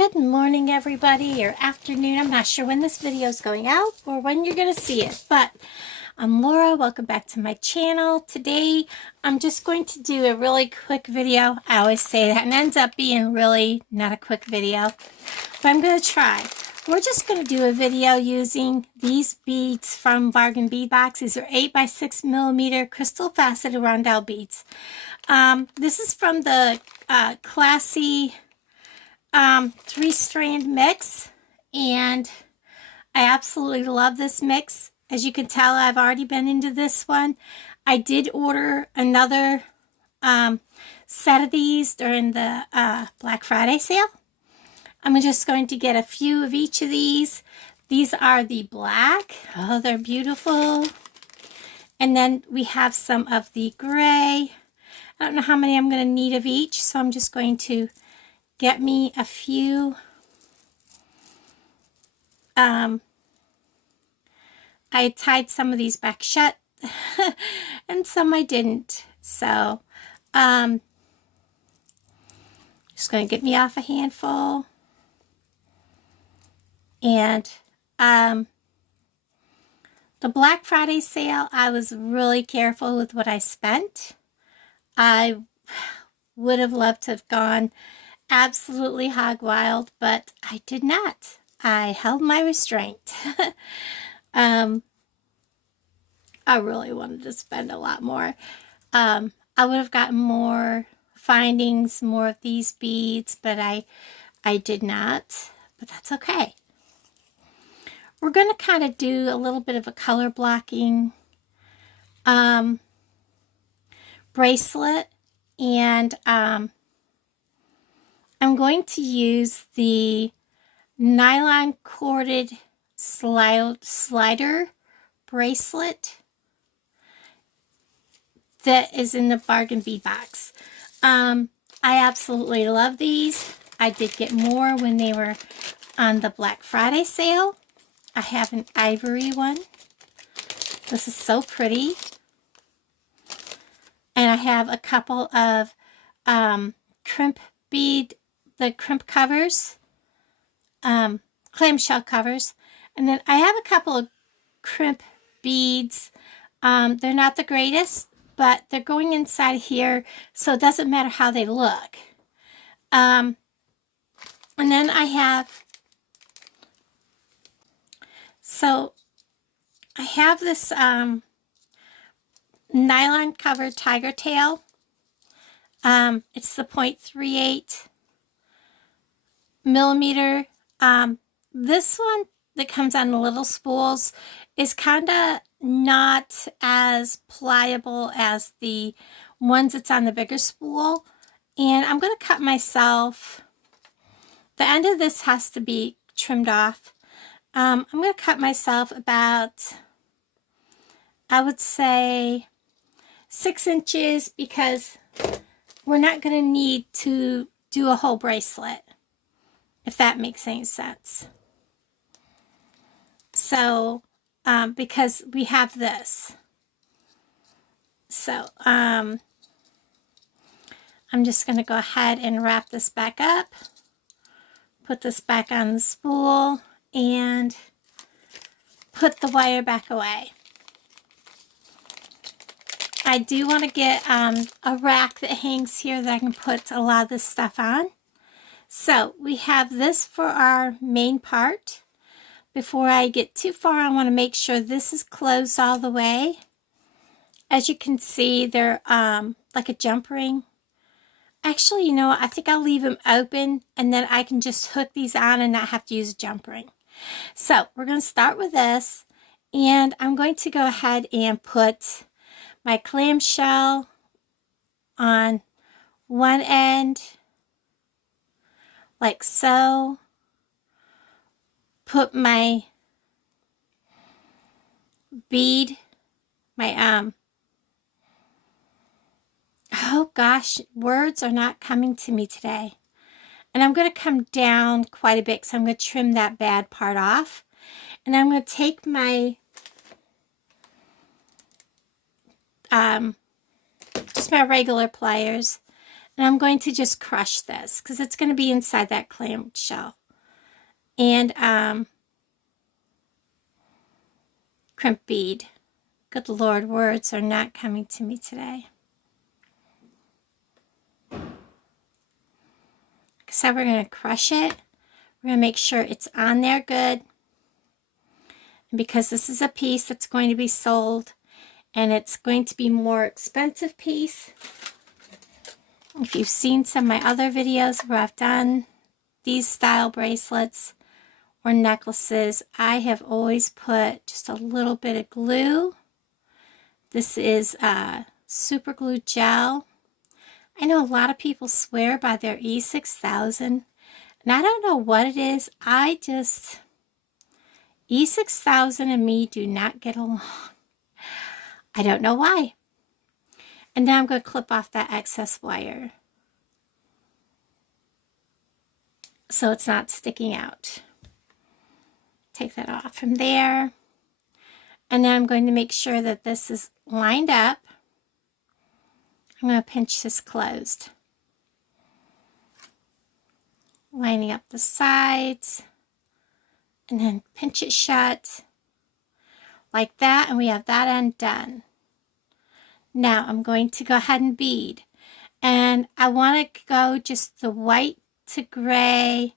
Good morning, everybody, or afternoon. I'm not sure when this video is going out or when you're going to see it, but I'm Laura. Welcome back to my channel. Today, I'm just going to do a really quick video. I always say that and ends up being really not a quick video, but I'm going to try. We're just going to do a video using these beads from Bargain Bead Box. These are 8x6mm crystal faceted rondelle beads. This is from the Classy 3-strand mix, and I absolutely love this mix. As you can tell, I've already been into this one. I did order another set of these during the Black Friday sale. I'm just going to get a few of each of these. These are the black. Oh, they're beautiful. And then we have some of the gray. I don't know how many I'm going to need of each, so I'm just going to get me a few. I tied some of these back shut and some I didn't. So just going to get me off a handful. And the Black Friday sale, I was really careful with what I spent. I would have loved to have gone absolutely hog wild, but I did not. I held my restraint. I really wanted to spend a lot more. I would have gotten more findings, more of these beads, but I did not, but that's okay. We're going to kind of do a little bit of a color blocking bracelet, and I'm going to use the nylon corded slider bracelet that is in the Bargain Bead Box. I absolutely love these. I did get more when they were on the Black Friday sale. I have an ivory one. This is so pretty. And I have a couple of crimp bead, the crimp covers, clamshell covers. And then I have a couple of crimp beads. They're not the greatest, but they're going inside here, so it doesn't matter how they look. And then I have, so I have this nylon covered tiger tail. It's the 0.38mm. This one that comes on the little spools is kind of not as pliable as the ones that's on the bigger spool. And I'm going to cut myself, the end of this has to be trimmed off. I'm going to cut myself about, I would say, 6 inches, because we're not going to need to do a whole bracelet, if that makes any sense. So, because we have this. So, I'm just going to go ahead and wrap this back up, put this back on the spool, and put the wire back away. I do want to get a rack that hangs here that I can put a lot of this stuff on. So we have this for our main part. Before I get too far, I want to make sure this is closed all the way. As you can see, they're like a jump ring. Actually, you know what? I think I'll leave them open, and then I can just hook these on and not have to use a jump ring. So we're going to start with this, and I'm going to go ahead and put my clamshell on one end, like so. Put my bead, my, oh gosh, words are not coming to me today. And I'm going to come down quite a bit, so I'm going to trim that bad part off. And I'm going to take my, just my regular pliers, And I'm going to just crush this because it's going to be inside that clam shell. And crimp bead. Good Lord, words are not coming to me today. So we're going to crush it. We're going to make sure it's on there good. And because this is a piece that's going to be sold, and it's going to be more expensive piece. If you've seen some of my other videos where I've done these style bracelets or necklaces, I have always put just a little bit of glue. This is super glue gel. I know a lot of people swear by their E6000, and I don't know what it is. E6000 and me do not get along. I don't know why. And now I'm going to clip off that excess wire so it's not sticking out. Take that off from there. And then I'm going to make sure that this is lined up. I'm going to pinch this closed. Lining up the sides. And then pinch it shut. Like that, and we have that end done. Now I'm going to go ahead and bead. And I want to go just the white to gray.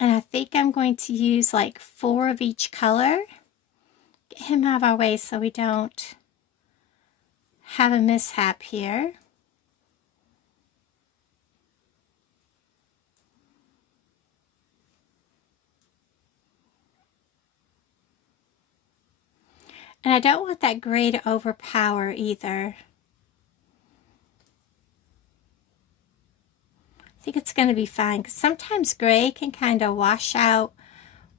And I think I'm going to use like 4 of each color. Get him out of our way so we don't have a mishap here. And I don't want that gray to overpower either. I think it's going to be fine because sometimes gray can kind of wash out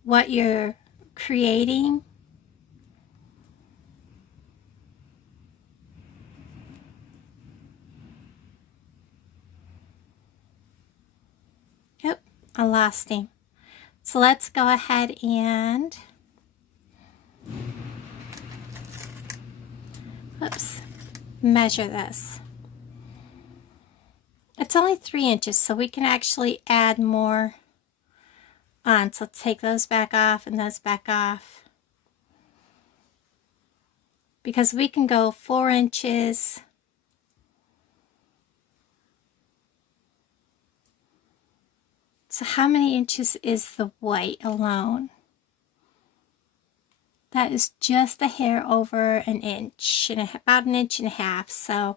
what you're creating. Yep, I lost him. So let's go ahead and measure this. It's only 3 inches, so we can actually add more on. So let's take those back off and those back off. Because we can go 4 inches. So how many inches is the white alone? That is just a hair over an inch, and about an inch and a half. So,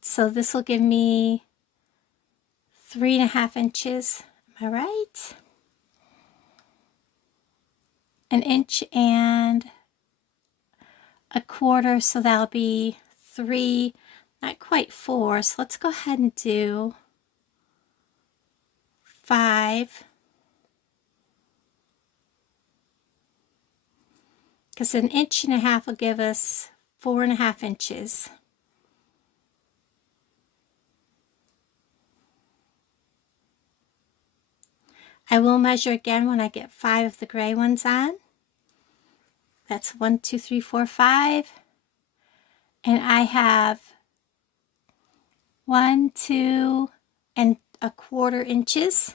so this will give me 3.5 inches. Am I right? An inch and a quarter, so that'll be 3, not quite 4. So let's go ahead and do 5. Because an inch and a half will give us 4.5 inches. I will measure again when I get 5 of the gray ones on. That's 1, 2, 3, 4, 5. And I have 1, 2 and a quarter inches.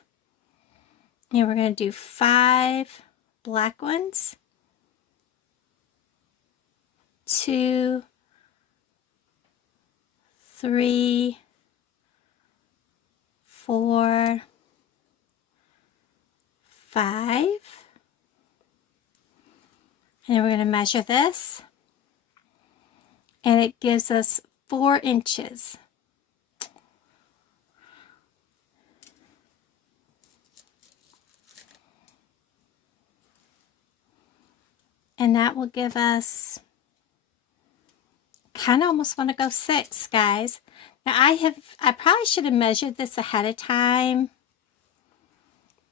And we're going to do 5 black ones. 2, 3, 4, 5. And then we're going to measure this. And it gives us 4 inches. And that will give us, kind of almost want to go 6, guys. Now I probably should have measured this ahead of time,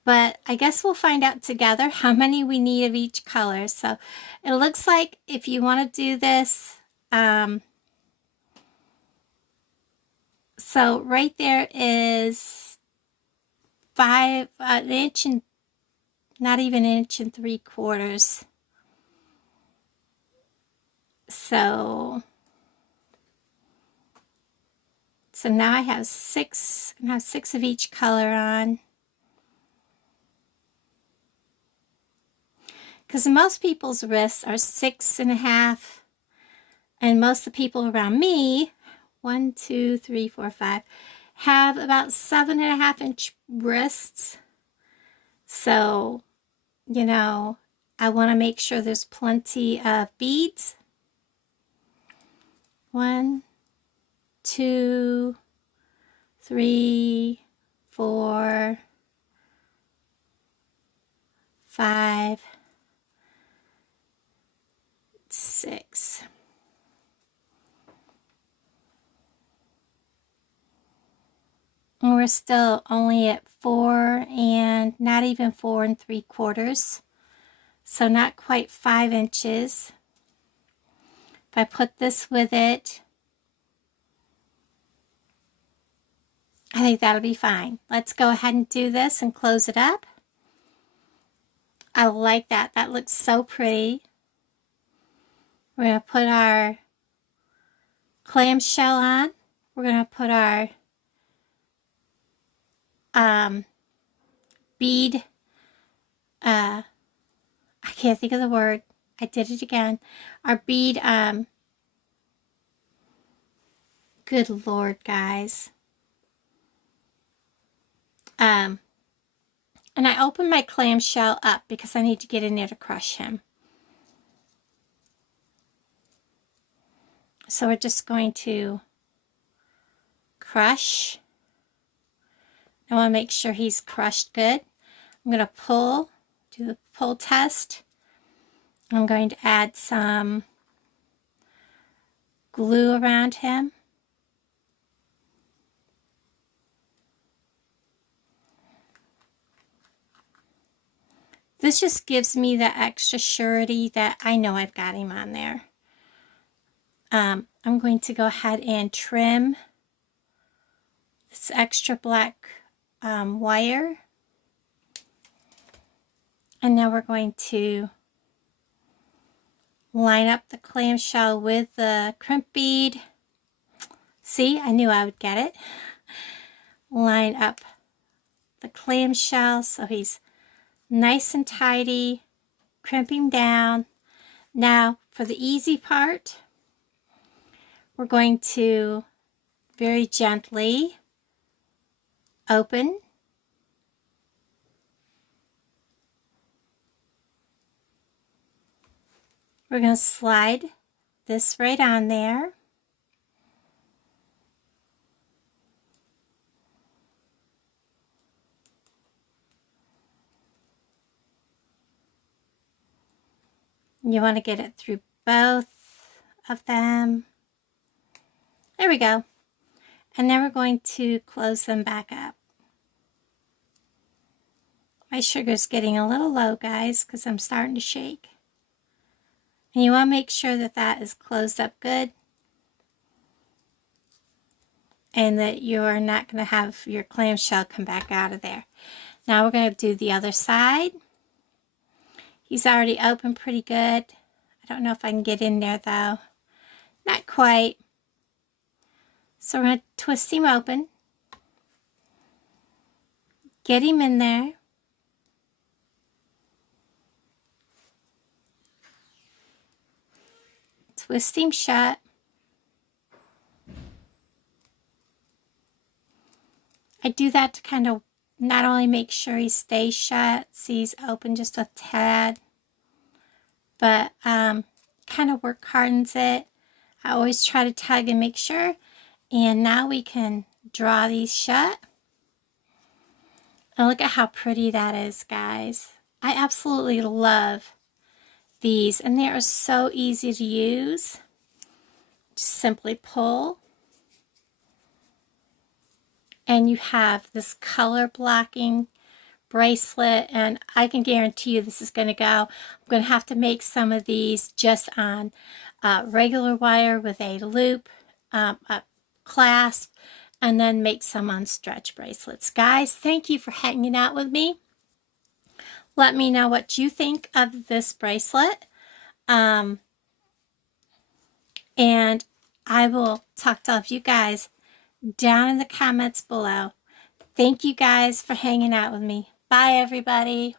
but I guess we'll find out together how many we need of each color. So it looks like if you want to do this, so right there is 5, an inch and, not even an inch and 3/4. So now I have six, and have 6 of each color on. Because most people's wrists are 6.5, and most of the people around me, 1, 2, 3, 4, 5, have about 7.5-inch wrists. So, you know, I want to make sure there's plenty of beads. 1, 2, 3, 4, 5, 6. And we're still only at 4, and not even 4 3/4. So not quite 5 inches. If I put this with it, I think that'll be fine. Let's go ahead and do this and close it up. I like that. That looks so pretty. We're going to put our clamshell on. We're going to put our bead, I can't think of the word. I did it again. Our bead, good Lord, guys. And I opened my clamshell up because I need to get in there to crush him. So we're just going to crush. I want to make sure he's crushed good. I'm going to pull, do the pull test. I'm going to add some glue around him. This just gives me that extra surety that I know I've got him on there. I'm going to go ahead and trim this extra black wire. And now we're going to line up the clamshell with the crimp bead. See, I knew I would get it. Line up the clamshell so he's nice and tidy. Crimp him down. Now, for the easy part, we're going to very gently open. We're going to slide this right on there. You want to get it through both of them. There we go. And then we're going to close them back up. My sugar's getting a little low, guys, because I'm starting to shake. And you want to make sure that that is closed up good. And that you're not going to have your clamshell come back out of there. Now we're going to do the other side. He's already open pretty good. I don't know if I can get in there though. Not quite. So we're going to twist him open. Get him in there. Twist him shut. I do that to kind of not only make sure he stays shut, see he's open just a tad, but kind of work hardens it. I always try to tug and make sure. And now we can draw these shut. And look at how pretty that is, guys. I absolutely love these, and they are so easy to use. Just simply pull. And you have this color blocking bracelet, and I can guarantee you this is going to go. I'm going to have to make some of these just on regular wire with a loop, a clasp, and then make some on stretch bracelets. Guys, thank you for hanging out with me. Let me know what you think of this bracelet. And I will talk to all of you guys down in the comments below. Thank you guys for hanging out with me. Bye, everybody.